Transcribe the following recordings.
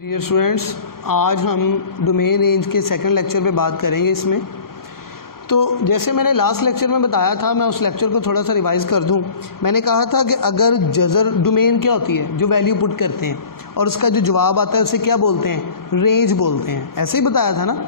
Dear students, आज हम domain range के सेकंड लेक्चर पे बात करेंगे। इसमें तो जैसे मैंने लास्ट लेक्चर में बताया था, मैं उस लेक्चर को थोड़ा सा रिवाइज कर दूं। मैंने कहा था कि अगर जजर डोमेन क्या होती है, जो वैल्यू पुट करते हैं और उसका जो जवाब आता है उसे क्या बोलते हैं, रेंज बोलते हैं। ऐसे ही बताया था ना।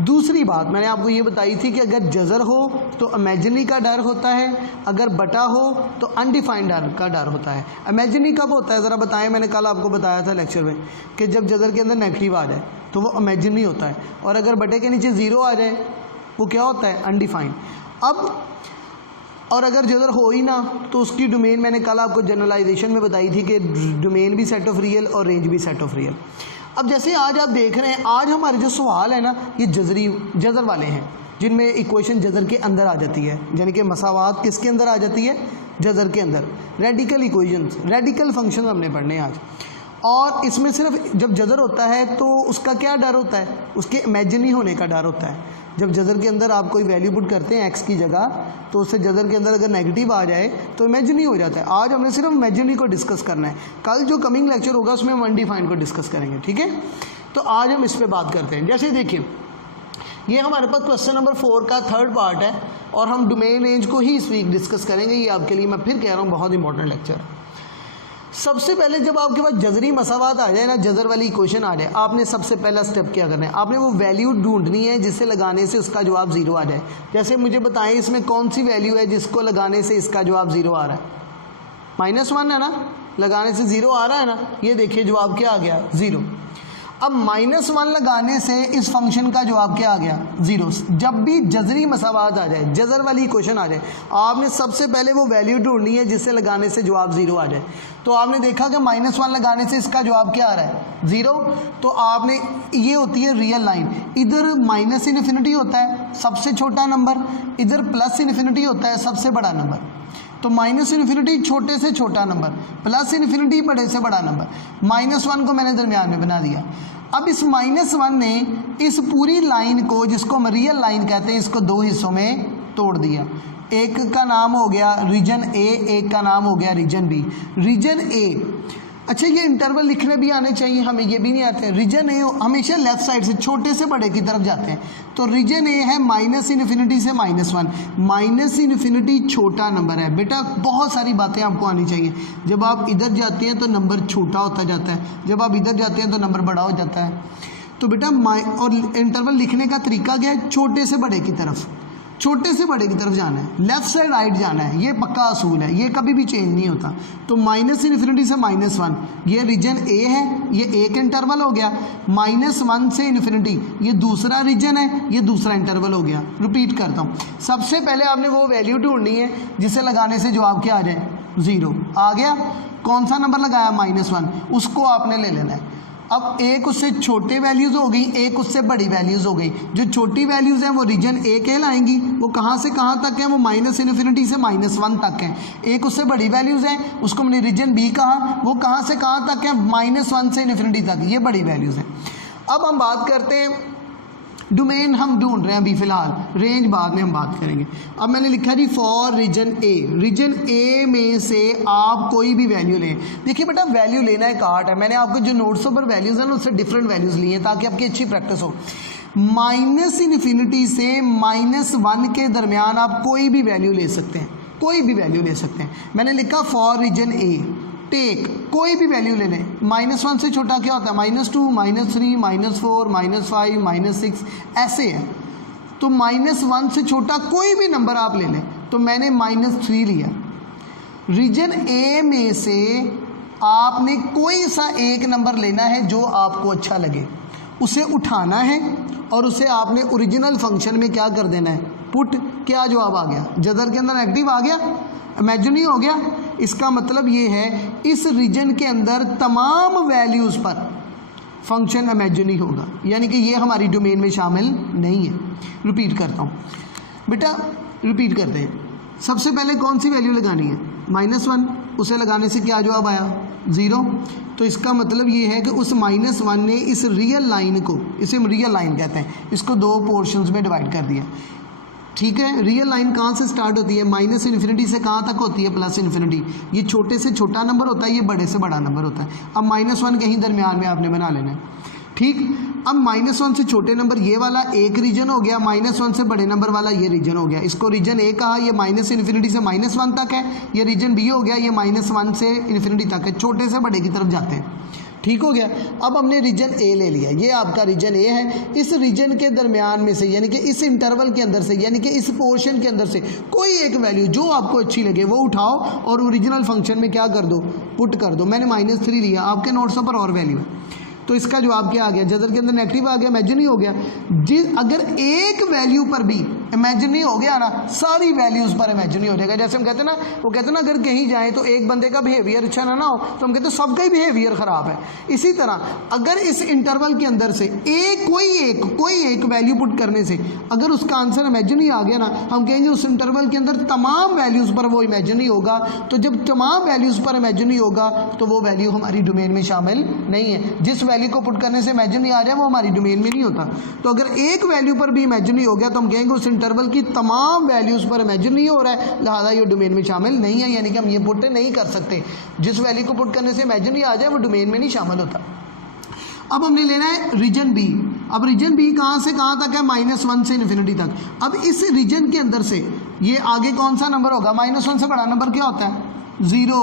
दूसरी बात मैंने आपको ये बताई थी कि अगर जजर हो तो इमेजिनरी का डर होता है, अगर बटा हो तो अनडिफाइंड का डर होता है। इमेजिनरी कब होता है ज़रा बताएं। मैंने कल आपको बताया था लेक्चर में कि जब जजर के अंदर नेगेटिव आ जाए तो वो इमेजिनरी होता है, और अगर बटे के नीचे ज़ीरो आ जाए वो क्या होता है, अनडिफाइंड। अब और अगर जजर हो ही ना तो उसकी डोमेन मैंने कल आपको जनरलाइजेशन में बताई थी कि डोमेन भी सेट ऑफ रियल और रेंज भी सेट ऑफ रियल। अब जैसे आज आप देख रहे हैं, आज हमारे जो सवाल है ना ये जजर वाले हैं, जिनमें इक्वेशन जजर के अंदर आ जाती है, यानी कि मसावात किसके अंदर आ जाती है, जजर के अंदर। रेडिकल इक्वेशंस, रेडिकल फंक्शन हमने पढ़ने आज। और इसमें सिर्फ जब जजर होता है तो उसका क्या डर होता है, उसके इमेजिनरी होने का डर होता है। जब जजर के अंदर आप कोई वैल्यू पुट करते हैं एक्स की जगह, तो उससे जजर के अंदर अगर नेगेटिव आ जाए तो इमेजिनरी हो जाता है। आज हमने सिर्फ इमेजिनरी को डिस्कस करना है। कल जो कमिंग लेक्चर होगा उसमें हम अनडिफाइंड को डिस्कस करेंगे, ठीक है। तो आज हम इस पर बात करते हैं। जैसे देखिए, ये हमारे पास क्वेश्चन नंबर 4 का थर्ड पार्ट है और हम डोमेन रेंज को ही इस वीक डिस्कस करेंगे। ये आपके लिए मैं फिर कह रहा हूँ बहुत इंपॉर्टेंट लेक्चर है। सबसे पहले जब आपके पास जजरी मसावात आ जाए ना, जजर वाली इक्वेशन आ जाए, आपने सबसे पहला स्टेप क्या करना है, आपने वो वैल्यू ढूंढनी है जिसे लगाने से उसका जवाब ज़ीरो आ जाए। जैसे मुझे बताएं इसमें कौन सी वैल्यू है जिसको लगाने से इसका जवाब ज़ीरो आ रहा है, -1 है ना, लगाने से ज़ीरो आ रहा है ना। ये देखिए जवाब क्या आ गया, ज़ीरो। अब -1 लगाने से इस फंक्शन का जवाब क्या आ गया, ज़ीरो। जब भी जजरी मसावात आ जाए, जजर वाली इक्वेशन आ जाए, आपने सबसे पहले वो वैल्यू ढूंढनी है जिससे लगाने से जवाब ज़ीरो आ जाए। तो आपने देखा कि -1 लगाने से इसका जवाब क्या आ रहा है, ज़ीरो। तो आपने, ये होती है रियल लाइन, इधर माइनस इन्फिनिटी होता है सबसे छोटा नंबर, इधर प्लस इन्फिनिटी होता है सबसे बड़ा नंबर। तो माइनस इन्फिनिटी छोटे से छोटा नंबर, प्लस इन्फिनिटी बड़े से बड़ा नंबर, -1 को मैंने दरमियान में बना दिया। अब इस -1 ने इस पूरी लाइन को, जिसको हम रियल लाइन कहते हैं, इसको दो हिस्सों में तोड़ दिया। एक का नाम हो गया रीजन ए, एक का नाम हो गया रीजन बी। रीजन ए, अच्छा ये इंटरवल लिखने भी आने चाहिए, हमें ये भी नहीं आते। रीजन ए हमेशा लेफ्ट साइड से छोटे से बड़े की तरफ जाते हैं। तो रीजन ए है माइनस इन्फिनिटी से -1। माइनस इन्फिनिटी छोटा नंबर है बेटा, बहुत सारी बातें आपको आनी चाहिए। जब आप इधर जाते हैं तो नंबर छोटा होता जाता है, जब आप इधर जाते हैं तो नंबर बड़ा हो जाता है। तो बेटा और इंटरवल लिखने का तरीका क्या है, छोटे से बड़े की तरफ, छोटे से बड़े की तरफ जाना है, लेफ्ट से राइट जाना है। ये पक्का असूल है, ये कभी भी चेंज नहीं होता। तो माइनस इन्फिनिटी से -1, ये रीजन ए है, ये एक इंटरवल हो गया। -1 से इन्फिनिटी, ये दूसरा रीजन है, ये दूसरा इंटरवल हो गया। रिपीट करता हूँ, सबसे पहले आपने वो वैल्यू ढूंढनी है जिसे लगाने से जवाब क्या आ जाए, ज़ीरो आ गया। कौन सा नंबर लगाया, -1, उसको आपने ले लेना है। अब एक उससे छोटे वैल्यूज़ हो गई, एक उससे बड़ी वैल्यूज़ हो गई। जो छोटी वैल्यूज़ हैं वो रीजन ए कहलाएंगी, वो कहाँ से कहाँ तक हैं, वो माइनस इन्फिनिटी से -1 तक हैं। एक उससे बड़ी वैल्यूज़ हैं, उसको हमने रीजन बी कहा, वो कहाँ से कहाँ तक हैं, -1 से इन्फिनिटी तक, ये बड़ी वैल्यूज़ हैं। अब हम बात करते हैं, डोमेन हम ढूंढ रहे हैं अभी फ़िलहाल, रेंज बाद में हम बात करेंगे। अब मैंने लिखा जी फॉर रीजन ए, रीजन ए में से आप कोई भी वैल्यू लें। देखिए बेटा, वैल्यू लेना एक आर्ट है। मैंने आपको जो नोट्सों पर वैल्यूज़ हैं ना उससे डिफरेंट वैल्यूज़ ली हैं ताकि आपकी अच्छी प्रैक्टिस हो। माइनस इन्फिनिटी से -1 के दरमियान आप कोई भी वैल्यू ले सकते हैं, कोई भी वैल्यू ले सकते हैं। मैंने लिखा फॉर रीजन ए, टेक कोई भी वैल्यू ले लें। -1 से छोटा क्या होता है, -2, -3, -4, -5, -6 ऐसे है। तो -1 से छोटा कोई भी नंबर आप ले लें। तो मैंने -3 लिया। रीजन ए में से आपने कोई सा एक नंबर लेना है जो आपको अच्छा लगे, उसे उठाना है और उसे आपने ओरिजिनल फंक्शन में क्या कर देना है, पुट। क्या जवाब आ गया, जजर के अंदर नेगेटिव आ गया, इमेजिनरी हो गया। इसका मतलब ये है इस रीजन के अंदर तमाम वैल्यूज़ पर फंक्शन इमेजिनरी होगा, यानी कि ये हमारी डोमेन में शामिल नहीं है। रिपीट करता हूँ बेटा, रिपीट करते हैं। सबसे पहले कौन सी वैल्यू लगानी है, -1, उसे लगाने से क्या जवाब आया, ज़ीरो। तो इसका मतलब ये है कि उस -1 ने इस रियल लाइन को, इसे हम रियल लाइन कहते हैं, इसको दो पोर्शंस में डिवाइड कर दिया। ठीक है। रियल लाइन कहाँ से स्टार्ट होती है? माइनस इन्फिनिटी से कहाँ तक होती है? Plus infinity. ये छोटे से छोटा नंबर होता है, ये बड़े से बड़ा नंबर होता है। अब -1 कहीं दरमियान में आपने बना लेना है, ठीक। अब -1 से छोटे नंबर ये वाला एक रीजन हो गया, -1 से बड़े नंबर वाला ये रीजन हो गया। इसको रीजन ए कहा, ये माइनस इन्फिनिटी से -1 तक है। ये रीजन बी हो गया, ये -1 से इन्फिनिटी तक है, छोटे से बड़े की तरफ जाते हैं, ठीक हो गया। अब हमने रीजन ए ले लिया, ये आपका रीजन ए है। इस रीजन के दरमियान में से, यानी कि इस इंटरवल के अंदर से, यानी कि इस पोर्शन के अंदर से कोई एक वैल्यू जो आपको अच्छी लगे वो उठाओ और ओरिजिनल फंक्शन में क्या कर दो? पुट कर दो। मैंने -3 लिया, आपके नोट्सों पर और वैल्यू है, तो इसका जवाब क्या आ गया? जदर के अंदर नेगेटिव आ गया, इमेजिनरी हो गया। अगर एक वैल्यू पर भी इमेजिनरी हो गया ना, सारी वैल्यूज़ पर इमेजिनरी हो जाएगा। जैसे हम कहते हैं ना, वो कहते हैं ना, अगर कहीं जाएं तो एक बंदे का बिहेवियर अच्छा ना हो, तो हम कहते हैं सबका ही बिहेवियर ख़राब है। इसी तरह अगर इस इंटरवल के अंदर से कोई एक वैल्यू पुट करने से अगर उसका आंसर इमेजिनरी आ गया ना, हम कहेंगे उस इंटरवल के अंदर तमाम वैल्यूज़ पर वो इमेजिनरी होगा। तो जब तमाम वैल्यूज़ पर इमेजिनरी होगा तो वो वैल्यू हमारी डोमेन में शामिल नहीं है। जिस वैल्यू को पुट करने से इमेजिनरी आ जाए वो हमारी डोमेन में नहीं होता। तो अगर एक वैल्यू पर भी इमेजिनरी हो गया तो हम कहेंगे उस इंटरवल की तमाम वैल्यूज़ पर इमेजिनरी हो रहा है, लिहाजा ये डोमेन में शामिल नहीं है, यानी कि हम ये पुट नहीं कर सकते। जिस वैल्यू को पुट करने से इमेजिनरी आ जाए वो डोमेन में नहीं शामिल होता। अब हमने लेना है रीजन बी। अब रीजन बी कहाँ से कहाँ तक है? -1 से इन्फिनिटी तक। अब इस रीजन के अंदर से ये आगे कौन सा नंबर होगा? -1 से बड़ा नंबर क्या होता है? 0,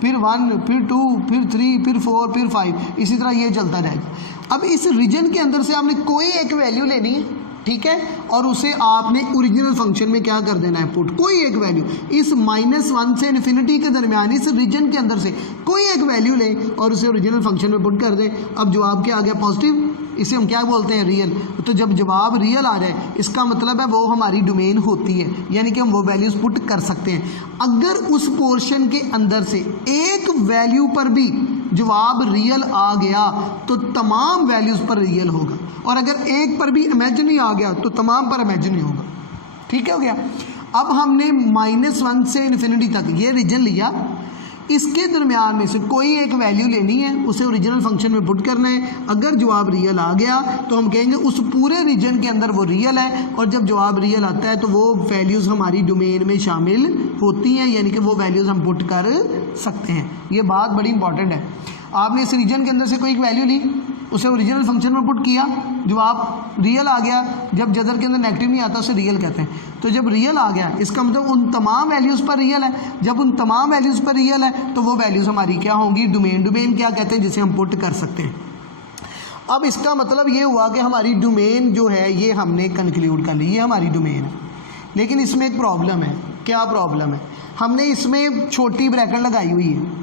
फिर 1, फिर 2, फिर 3, फिर 4, फिर 5, इसी तरह ये चलता जाएगा। अब इस रीजन के अंदर से आपने कोई एक वैल्यू लेनी है, ठीक है, और उसे आपने ओरिजिनल फंक्शन में क्या कर देना है? पुट। कोई एक वैल्यू इस -1 से इन्फिनिटी के दरमियान इस रीजन के अंदर से कोई एक वैल्यू लें और उसे ओरिजिनल फंक्शन में पुट कर दें। अब जवाब क्या आ गया? पॉजिटिव। इसे हम क्या बोलते हैं? रियल। तो जब जवाब रियल आ जाए इसका मतलब है वो हमारी डोमेन होती है, यानी कि हम वो वैल्यूज़ पुट कर सकते हैं। अगर उस पोर्शन के अंदर से एक वैल्यू पर भी जवाब रियल आ गया तो तमाम वैल्यूज़ पर रियल होगा, और अगर एक पर भी इमेजिनरी आ गया तो तमाम पर इमेजिनरी होगा, ठीक है, हो गया। अब हमने -1 से इन्फिनिटी तक ये रीजन लिया, इसके दरमियान में से कोई एक वैल्यू लेनी है, उसे ओरिजिनल फंक्शन में पुट करना है। अगर जवाब रियल आ गया तो हम कहेंगे उस पूरे रीजन के अंदर वो रियल है, और जब जवाब रियल आता है तो वो वैल्यूज़ हमारी डोमेन में शामिल होती हैं, यानी कि वो वैल्यूज़ हम पुट कर सकते हैं। ये बात बड़ी इंपॉर्टेंट है। आपने इस रीजन के अंदर से कोई एक वैल्यू ली, उसे ओरिजिनल फंक्शन में पुट किया, जवाब रियल आ गया। जब जदर के अंदर नेगेटिव नहीं आता उसे रियल कहते हैं। तो जब रियल आ गया इसका मतलब उन तमाम वैल्यूज़ पर रियल है। जब उन तमाम वैल्यूज़ पर रियल है तो वो वैल्यूज़ हमारी क्या होंगी? डोमेन। डोमेन क्या कहते हैं? जिसे हम पुट कर सकते हैं। अब इसका मतलब ये हुआ कि हमारी डोमेन जो है ये हमने कंक्लूड कर ली, ये हमारी डोमेन है। लेकिन इसमें एक प्रॉब्लम है। क्या प्रॉब्लम है? हमने इसमें छोटी ब्रैकेट लगाई हुई है।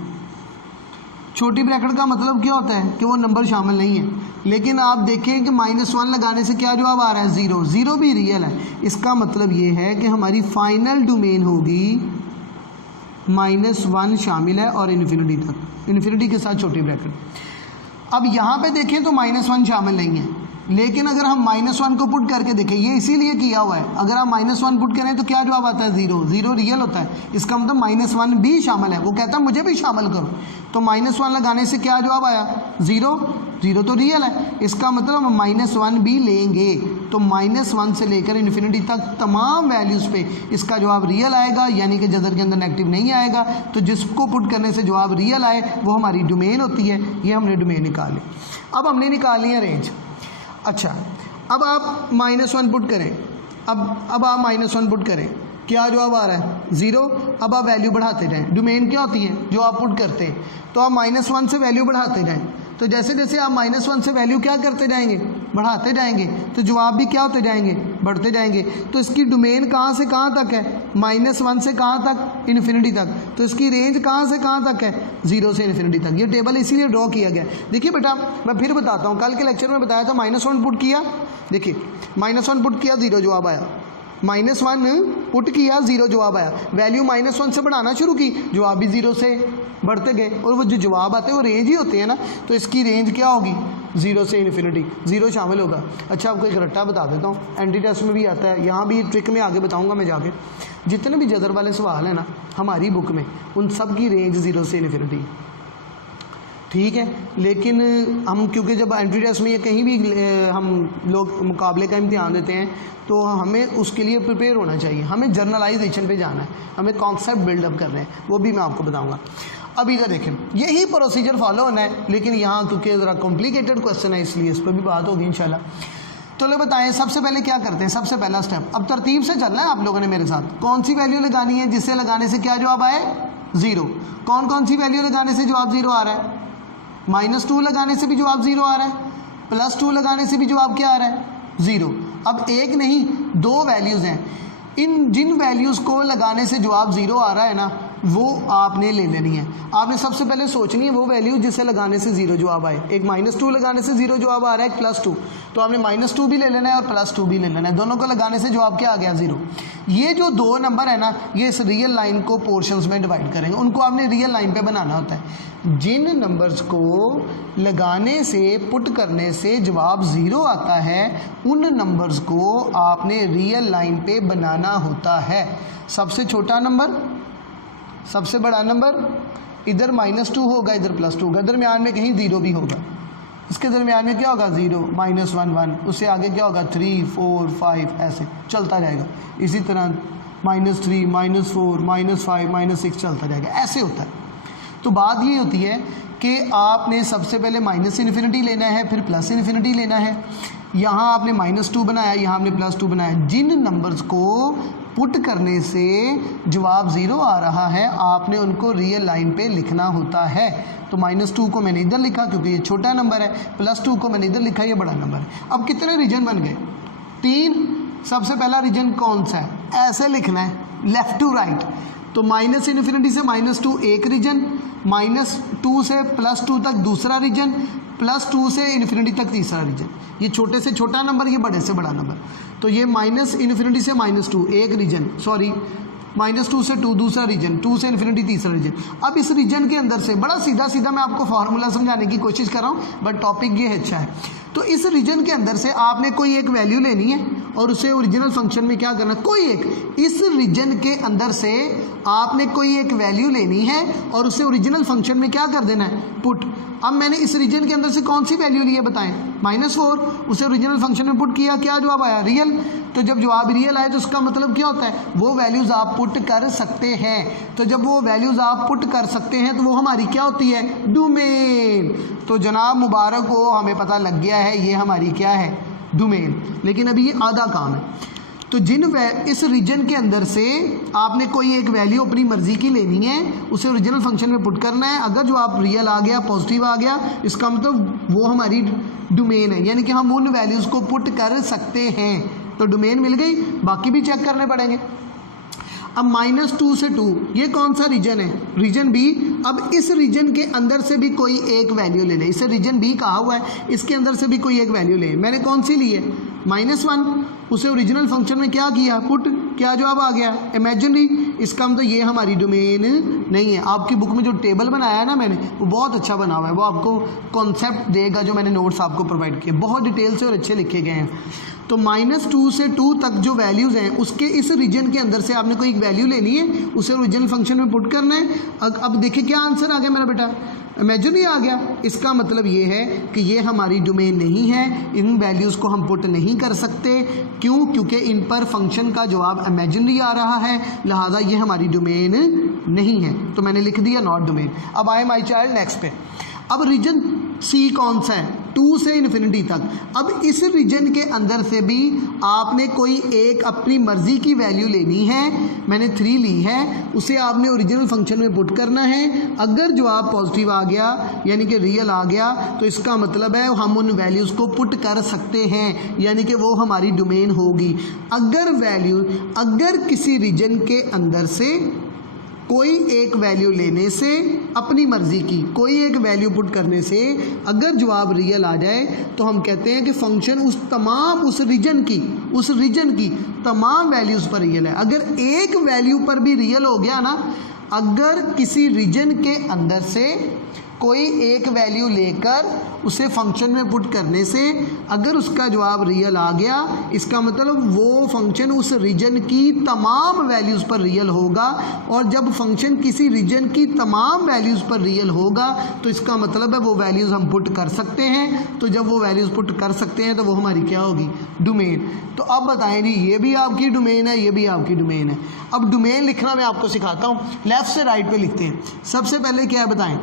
छोटी ब्रैकेट का मतलब क्या होता है? कि वो नंबर शामिल नहीं है। लेकिन आप देखें कि -1 लगाने से क्या जवाब आ रहा है? 0। 0 भी रियल है। इसका मतलब ये है कि हमारी फाइनल डोमेन होगी -1 शामिल है और इन्फिनिटी तक, इन्फिनिटी के साथ छोटी ब्रैकेट। अब यहाँ पे देखें तो -1 शामिल नहीं है, लेकिन अगर हम -1 को पुट करके देखें, ये इसीलिए किया हुआ है, अगर आप -1 पुट करें तो क्या जवाब आता है? 0। 0 रियल होता है। इसका मतलब -1 भी शामिल है। वो कहता है मुझे भी शामिल करो, तो -1 लगाने से क्या जवाब आया? 0। 0 तो रियल है। इसका मतलब हम -1 भी लेंगे तो -1 से लेकर इन्फिनिटी तक तमाम वैल्यूज़ पे इसका जवाब रियल आएगा, यानी कि जदर के अंदर नेगेटिव नहीं आएगा। तो जिसको पुट करने से जवाब रियल आए वो हमारी डोमेन होती है। ये हमने डोमेन निकाली। अब हमने निकाली है रेंज। अच्छा, अब आप -1 पुट करें। अब आप -1 पुट करें, क्या जवाब आ रहा है? 0। अब आप वैल्यू बढ़ाते जाएं। डोमेन क्या होती है? जो आप पुट करते हैं। तो आप -1 से वैल्यू बढ़ाते जाएं। तो जैसे जैसे आप -1 से वैल्यू क्या करते जाएंगे? बढ़ाते जाएंगे, तो जवाब भी क्या होते जाएंगे? बढ़ते जाएंगे। तो इसकी डोमेन कहाँ से कहाँ तक है? -1 से कहाँ तक? इन्फिनिटी तक। तो इसकी रेंज कहाँ से कहाँ तक है? 0 से इन्फिनिटी तक। ये टेबल इसीलिए ड्रॉ किया गया। देखिए बेटा, मैं फिर बताता हूँ। कल के लेक्चर में बताया था -1 पुट किया, देखिए -1 पुट किया, 0 जवाब आया। -1 पुट किया, 0 जवाब आया। वैल्यू -1 से बढ़ाना शुरू की, जवाब भी 0 से बढ़ते गए, और वो जो जवाब आते हैं वो रेंज ही होते हैं ना। तो इसकी रेंज क्या होगी? 0 से इन्फिनिटी। 0 शामिल होगा। अच्छा, आपको एक रट्टा बता देता हूँ, एंटी टेस्ट में भी आता है, यहाँ भी ट्रिक में आगे बताऊँगा मैं जाके। जितने भी जदर वाले सवाल हैं ना हमारी बुक में, उन सब की रेंज 0 से इन्फिनिटी। ठीक है। लेकिन हम क्योंकि जब एंट्री टेस्ट में या कहीं भी हम लोग मुकाबले का इम्तिहान देते हैं तो हमें उसके लिए प्रिपेयर होना चाहिए, हमें जर्नलाइजेशन पे जाना है, हमें कॉन्सेप्ट बिल्डअप करने हैं, वो भी मैं आपको बताऊंगा। अब इधर देखें, यही प्रोसीजर फॉलो होना है, लेकिन यहाँ क्योंकि ज़रा कॉम्प्लिकेटेड क्वेश्चन है इसलिए इस पर भी बात होगी इंशाल्लाह। तो लो बताएं सबसे पहले क्या करते हैं। सबसे पहला स्टेप, अब तरतीब से चलना है आप लोगों ने मेरे साथ। कौन सी वैल्यू लगानी है जिससे लगाने से क्या जवाब आए? 0। कौन कौन सी वैल्यू लगाने से जवाब 0 आ रहा है? -2 लगाने से भी जवाब 0 आ रहा है, +2 लगाने से भी जवाब क्या आ रहा है? 0। अब एक नहीं 2 वैल्यूज़ हैं, इन जिन वैल्यूज़ को लगाने से जवाब 0 आ रहा है ना, वो आपने ले लेनी है। आपने सबसे पहले सोचनी है वो वैल्यू जिसे लगाने से 0 जवाब आए। एक -2 लगाने से 0 जवाब आ रहा है, एक +2, तो आपने -2 भी ले लेना है और +2 भी ले लेना है, दोनों को लगाने से जवाब क्या आ गया? 0। ये जो 2 नंबर है ना, ये इस रियल लाइन को पोर्शंस में डिवाइड करेंगे, उनको आपने रियल लाइन पे बनाना होता है। जिन नंबर्स को लगाने से पुट करने से जवाब 0 आता है, उन नंबर्स को आपने रियल लाइन पे बनाना होता है। सबसे छोटा नंबर, सबसे बड़ा नंबर, इधर -2 होगा, इधर +2 होगा, दरमियान में कहीं 0 भी होगा। इसके दरमियान में क्या होगा? 0, -1 1, उससे आगे क्या होगा? 3 4 5, ऐसे चलता जाएगा। इसी तरह -3 -4 -5 -6 चलता जाएगा, ऐसे होता है। तो बात ये होती है कि आपने सबसे पहले -∞ लेना है, फिर +∞ लेना है। यहाँ आपने -2 बनाया, यहाँ आपने +2 बनाया। जिन नंबर्स को पुट करने से जवाब 0 आ रहा है, आपने उनको रियल लाइन पे लिखना होता है। तो -2 को मैंने इधर लिखा क्योंकि ये छोटा नंबर है, +2 को मैंने इधर लिखा, ये बड़ा नंबर है। अब कितने रीजन बन गए? 3। सबसे पहला रीजन कौन सा है? ऐसे लिखना है, लेफ्ट टू राइट। तो -∞ से -2 एक रीजन, -2 से +2 तक दूसरा रीजन, +2 से ∞ तक तीसरा रीजन। ये छोटे से छोटा नंबर, ये बड़े से बड़ा नंबर। तो ये -∞ से -2 एक रीजन, सॉरी -2 से 2 दूसरा रीजन, 2 से ∞ तीसरा रीजन। अब इस रीजन के अंदर से बड़ा सीधा सीधा मैं आपको फार्मूला समझाने की कोशिश कर रहा हूँ, बट टॉपिक ये अच्छा है। तो इस रीजन के अंदर से आपने कोई एक वैल्यू लेनी है और उसे ओरिजिनल फंक्शन में क्या करना? कोई एक, इस रीजन के अंदर से आपने कोई एक वैल्यू लेनी है और उसे ओरिजिनल फंक्शन में क्या कर देना है? पुट। अब मैंने इस रीजन के अंदर से कौन सी वैल्यू ली है बताएं? -4, उसे ओरिजिनल फंक्शन में पुट किया, क्या जवाब आया? रियल। तो जब जवाब रियल आए तो उसका मतलब क्या होता है? वो वैल्यूज़ आप पुट कर सकते हैं। तो जब वो वैल्यूज़ आप पुट कर सकते हैं तो वो हमारी क्या होती है? डोमेन। तो जनाब मुबारक हो, हमें पता लग गया है ये हमारी क्या है? डोमेन। लेकिन अभी ये आधा काम है। तो इस रीजन के अंदर से आपने कोई एक वैल्यू अपनी मर्जी की लेनी है, उसे ओरिजिनल फंक्शन में पुट करना है। अगर जो आप रियल आ गया, पॉजिटिव आ गया, इसका मतलब वो हमारी डोमेन है, यानी कि हम उन वैल्यूज़ को पुट कर सकते हैं। तो डोमेन मिल गई, बाकी भी चेक करने पड़ेंगे। अब -2 से 2 ये कौन सा रीजन है? Region B. अब इस रीजन के अंदर से भी कोई एक वैल्यू ले ले, इसे रीजन बी कहा हुआ है, इसके अंदर से भी कोई एक वैल्यू ले। मैंने कौन सी ली है? -1, उसे ओरिजिनल फंक्शन में क्या किया? पुट। क्या जवाब आ गया? इमेजिनरी। इसका मतलब ये हमारी डोमेन नहीं है। आपकी बुक में जो टेबल बनाया है ना मैंने, वो बहुत अच्छा बना हुआ है, वो आपको कॉन्सेप्ट देगा जो मैंने नोट्स आपको प्रोवाइड किए, बहुत डिटेल से और अच्छे लिखे गए हैं। तो -2 से 2 तक जो वैल्यूज़ हैं उसके इस रीजन के अंदर से आपने कोई एक वैल्यू लेनी है, उसे ओरिजिनल फंक्शन में पुट करना है। अब देखिए क्या आंसर आ गया मेरा बेटा? इमेजिनरी आ गया। इसका मतलब ये है कि ये हमारी डोमेन नहीं है, इन वैल्यूज़ को हम पुट नहीं कर सकते। क्यों? क्योंकि इन पर फंक्शन का जवाब इमेजिनरी आ रहा है, लिहाजा ये हमारी डोमेन नहीं है। तो मैंने लिख दिया नॉट डोमेन। अब आए माय चाइल्ड नेक्स्ट पे। अब रीजन सी कौन सा है? 2 से ∞ तक। अब इस रीजन के अंदर से भी आपने कोई एक अपनी मर्जी की वैल्यू लेनी है। मैंने 3 ली है, उसे आपने ओरिजिनल फंक्शन में पुट करना है। अगर जवाब पॉजिटिव आ गया यानी कि रियल आ गया, तो इसका मतलब है हम उन वैल्यूज़ को पुट कर सकते हैं, यानी कि वो हमारी डोमेन होगी। अगर किसी रीजन के अंदर से कोई एक वैल्यू लेने से, अपनी मर्जी की कोई एक वैल्यू पुट करने से अगर जवाब रियल आ जाए, तो हम कहते हैं कि फंक्शन उस रीजन की तमाम वैल्यूज़ पर रियल है। अगर एक वैल्यू पर भी रियल हो गया ना, अगर किसी रीजन के अंदर से कोई एक वैल्यू लेकर उसे फंक्शन में पुट करने से अगर उसका जवाब रियल आ गया, इसका मतलब वो फंक्शन उस रीजन की तमाम वैल्यूज़ पर रियल होगा, और जब फंक्शन किसी रीजन की तमाम वैल्यूज़ पर रियल होगा तो इसका मतलब है वो वैल्यूज़ हम पुट कर सकते हैं। तो जब वो वैल्यूज़ पुट कर सकते हैं तो वो हमारी क्या होगी, डोमेन। तो अब बताएं जी, ये भी आपकी डोमेन है, ये भी आपकी डोमेन है। अब डोमेन लिखना मैं आपको सिखाता हूँ, लेफ़्ट से राइट पे लिखते हैं। सबसे पहले क्या है बताएं,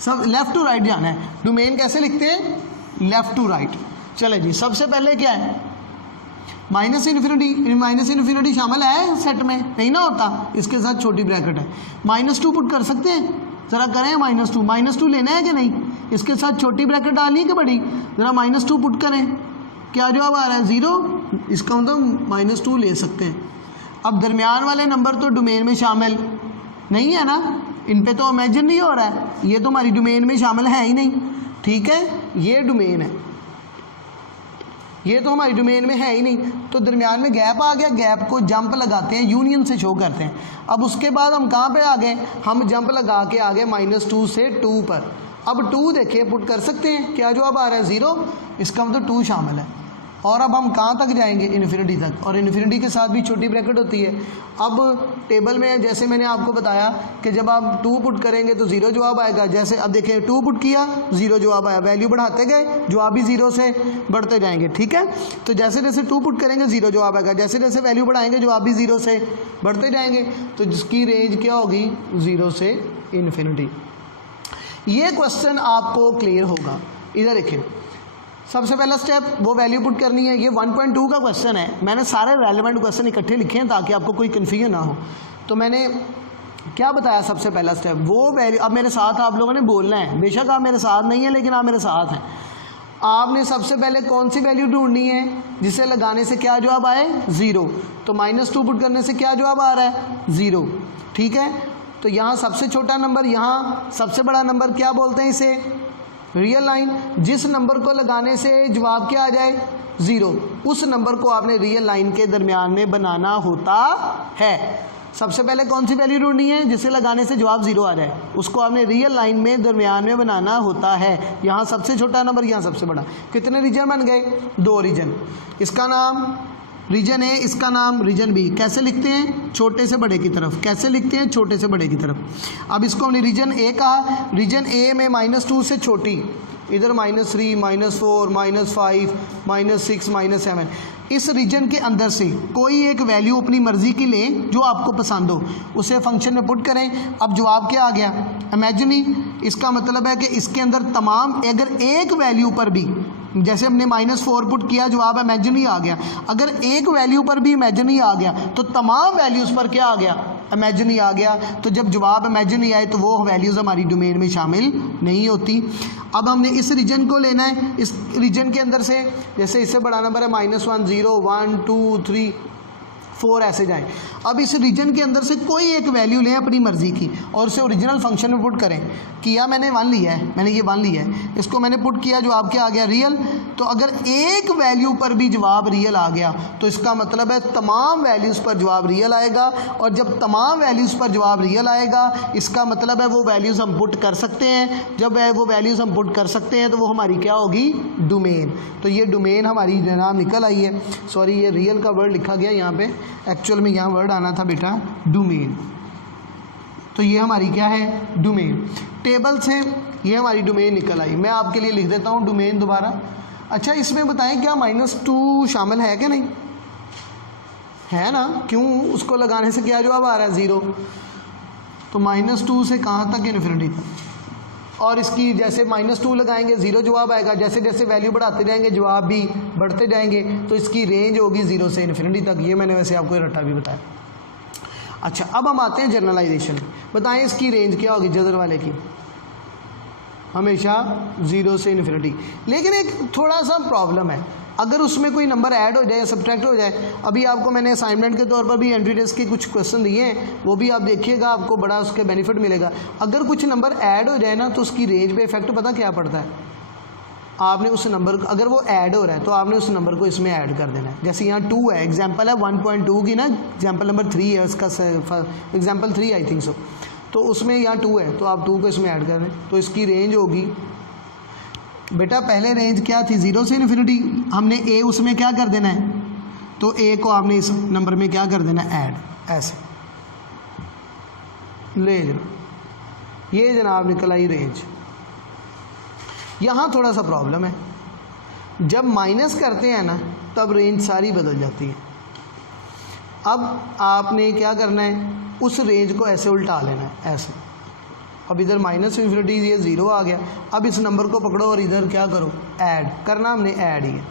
सब लेफ़्ट टू राइट जाना है। डोमेन कैसे लिखते हैं, लेफ़्ट टू राइट। चले जी, सबसे पहले क्या है, माइनस इन्फिनिटी। माइनस इन्फिनिटी शामिल है सेट में, नहीं ना होता, इसके साथ छोटी ब्रैकेट है। -2 पुट कर सकते हैं, ज़रा करें -2 लेना है कि नहीं, इसके साथ छोटी ब्रैकेट डालनी है कि बड़ी, ज़रा -2 पुट करें, क्या जवाब आ रहा है 0, इसका मतलब -2 ले सकते हैं। अब दरमियान वाले नंबर तो डोमेन में शामिल नहीं है ना, इन पे तो इमेजिन नहीं हो रहा है, ये तो हमारी डोमेन में शामिल है ही नहीं, ठीक है, ये डोमेन है, ये तो हमारी डोमेन में है ही नहीं। तो दरमियान में गैप आ गया, गैप को जंप लगाते हैं, यूनियन से शो करते हैं। अब उसके बाद हम कहाँ पे आ गए, हम जंप लगा के आ गए -2 से 2 पर। अब 2 देखिए पुट कर सकते हैं, क्या जवाब आ रहा है 0, इसका मतलब 2 शामिल है। और अब हम कहाँ तक जाएंगे, इन्फिनिटी तक, और इन्फिनिटी के साथ भी छोटी ब्रैकेट होती है। अब टेबल में जैसे मैंने आपको बताया कि जब आप 2 पुट करेंगे तो 0 जवाब आएगा। जैसे अब देखें 2 पुट किया, 0 जवाब आया, वैल्यू बढ़ाते गए, जवाब भी 0 से बढ़ते जाएंगे, ठीक है। तो जैसे जैसे 2 पुट करेंगे 0 जवाब आएगा, जैसे जैसे वैल्यू बढ़ाएंगे जवाब भी 0 से बढ़ते जाएंगे। तो जिसकी रेंज क्या होगी, 0 से इन्फिनिटी। ये क्वेश्चन आपको क्लियर होगा। इधर देखें, सबसे पहला स्टेप वो वैल्यू पुट करनी है। ये 1.2 का क्वेश्चन है, मैंने सारे रेलेवेंट क्वेश्चन इकट्ठे लिखे हैं ताकि आपको कोई कन्फ्यूजन ना हो। तो मैंने क्या बताया, सबसे पहला स्टेप वो वैल्यू, अब मेरे साथ आप लोगों ने बोलना है, बेशक आप मेरे साथ नहीं है लेकिन आप मेरे साथ हैं। आपने सबसे पहले कौन सी वैल्यू ढूंढनी है जिसे लगाने से क्या जवाब आए, 0। तो -2 पुट करने से क्या जवाब आ रहा है, 0, ठीक है। तो यहाँ सबसे छोटा नंबर, यहाँ सबसे बड़ा नंबर, क्या बोलते हैं इसे, रियल लाइन। जिस नंबर को लगाने से जवाब क्या आ जाए, 0, उस नंबर को आपने रियल लाइन के दरमियान में बनाना होता है। सबसे पहले कौन सी वैल्यू ढूंढनी है जिसे लगाने से जवाब 0 आ जाए, उसको आपने रियल लाइन में दरमियान में बनाना होता है। यहाँ सबसे छोटा नंबर, यहाँ सबसे बड़ा। कितने रीजन बन गए, 2 रीजन। इसका नाम रीजन ए, इसका नाम रीजन बी। कैसे लिखते हैं, छोटे से बड़े की तरफ। कैसे लिखते हैं, छोटे से बड़े की तरफ। अब इसको हमने रीजन ए कहा, रीजन ए में -2 से छोटी, इधर -3, -4, -5, -6, -7। इस रीजन के अंदर से कोई एक वैल्यू अपनी मर्जी की लें जो आपको पसंद हो, उसे फंक्शन में पुट करें। अब जवाब क्या आ गया, इमेजिनी। इसका मतलब है कि इसके अंदर तमाम, अगर एक वैल्यू पर भी, जैसे हमने -4 पुट किया, जवाब इमेजिनी आ गया। अगर एक वैल्यू पर भी इमेजिनी आ गया तो तमाम वैल्यूज़ पर क्या आ गया, इमेजिनी आ गया। तो जब जवाब इमेजिनी आए तो वो वैल्यूज़ हमारी डोमेन में शामिल नहीं होती। अब हमने इस रीजन को लेना है, इस रीजन के अंदर से, जैसे इससे बड़ा नंबर है -1, 0, 1, 2, 3, 4 ऐसे जाएं। अब इस रीजन के अंदर से कोई एक वैल्यू लें अपनी मर्जी की और उसे ओरिजिनल फंक्शन में पुट करें। किया मैंने 1 लिया है, मैंने ये 1 लिया है, इसको मैंने पुट किया, जवाब क्या आ गया, रियल। तो अगर एक वैल्यू पर भी जवाब रियल आ गया तो इसका मतलब है तमाम वैल्यूज़ पर जवाब रियल आएगा, और जब तमाम वैल्यूज़ पर जवाब रियल आएगा इसका मतलब है वो वैल्यूज़ हम पुट कर सकते हैं। जब वो वैल्यूज़ हम पुट कर सकते हैं तो वो हमारी क्या होगी, डोमेन। तो ये डोमेन हमारी नाम निकल आई है। सॉरी, ये रियल का वर्ड लिखा गया यहाँ पे, एक्चुअल में यहाँ वर्ड आना था बेटा डोमेन। तो ये हमारी क्या है, डोमेन। टेबल से ये हमारी डोमेन निकल आई। मैं आपके लिए लिख देता हूँ डोमेन दोबारा। अच्छा, इसमें बताएं क्या -2 शामिल है कि नहीं, है ना, क्यों, उसको लगाने से क्या जवाब आ रहा है, 0। तो -2 से कहाँ तक, इन्फिनिटी तक। और इसकी जैसे -2 लगाएंगे 0 जवाब आएगा, जैसे जैसे वैल्यू बढ़ाते जाएंगे जवाब भी बढ़ते जाएंगे। तो इसकी रेंज होगी 0 से इन्फिनिटी तक। ये मैंने वैसे आपको रट्टा भी बताया। अच्छा, अब हम आते हैं जनरलाइजेशन। बताएं इसकी रेंज क्या होगी, जदर वाले की, हमेशा 0 से इन्फिनिटी। लेकिन एक थोड़ा सा प्रॉब्लम है, अगर उसमें कोई नंबर ऐड हो जाए या सब्ट्रैक्ट हो जाए। अभी आपको मैंने असाइनमेंट के तौर पर भी एंट्री टेस्ट के कुछ क्वेश्चन दिए हैं, वो भी आप देखिएगा, आपको बड़ा उसके बेनिफिट मिलेगा। अगर कुछ नंबर ऐड हो जाए ना तो उसकी रेंज पे इफेक्ट पता क्या पड़ता है, आपने उस नंबर, अगर वो ऐड हो रहा है तो आपने उस नंबर को इसमें ऐड कर देना है। जैसे यहाँ 2 है, एग्जाम्पल है 1.2 की ना, एग्जाम्पल नंबर 3 है, उसका एग्जाम्पल 3 आई थिंक सो। तो उसमें यहाँ 2 है तो आप 2 को इसमें ऐड कर दें, तो इसकी रेंज होगी बेटा, पहले रेंज क्या थी 0 से इन्फिनिटी, हमने ए उसमें क्या कर देना है, तो ए को आपने इस नंबर में क्या कर देना है, ऐड, ऐसे ले जनाब, ये जनाब निकल आई रेंज। यहाँ थोड़ा सा प्रॉब्लम है, जब माइनस करते हैं ना तब रेंज सारी बदल जाती है। अब आपने क्या करना है, उस रेंज को ऐसे उल्टा लेना है, ऐसे। अब इधर माइनस इन्फिनिटी ये 0 आ गया, अब इस नंबर को पकड़ो और इधर क्या करो, ऐड करना, हमने ऐड ही है।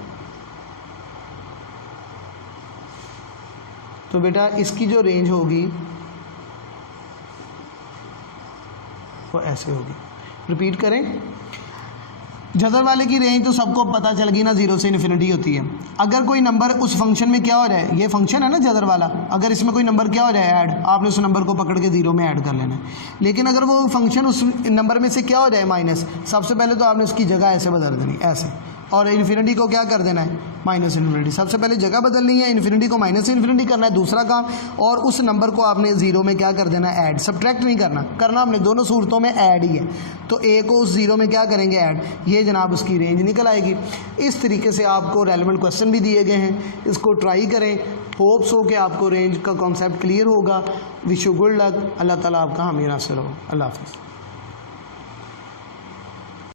तो बेटा इसकी जो रेंज होगी वो ऐसे होगी। रिपीट करें, जदर वाले की रेंज तो सबको पता चल गई ना, 0 से इन्फिनिटी होती है। अगर कोई नंबर उस फंक्शन में क्या हो रहा है, ये फंक्शन है ना जदर वाला, अगर इसमें कोई नंबर क्या हो रहा है, ऐड, आपने उस नंबर को पकड़ के 0 में ऐड कर लेना है। लेकिन अगर वो फंक्शन उस नंबर में से क्या हो रहा है, माइनस, सबसे पहले तो आपने उसकी जगह ऐसे बदल देनी, ऐसे, और इन्फिनिटी को क्या कर देना है, माइनस इन्फिनिटी। सबसे पहले जगह बदलनी है, इन्फिनिटी को माइनस इन्फिनिटी करना है, दूसरा काम, और उस नंबर को आपने 0 में क्या कर देना है, ऐड, सब्ट्रैक्ट नहीं करना, करना हमने दोनों सूरतों में ऐड ही है। तो ए को उस 0 में क्या करेंगे, ऐड, ये जनाब उसकी रेंज निकल आएगी। इस तरीके से आपको रेलेवेंट क्वेश्चन भी दिए गए हैं, इसको ट्राई करें। होप्स हो कि आपको रेंज का कॉन्सेप्ट क्लियर होगा। Wish you good luck. Allah ताला आपका हामी नासिर हो। अल्लाह हाफिज़।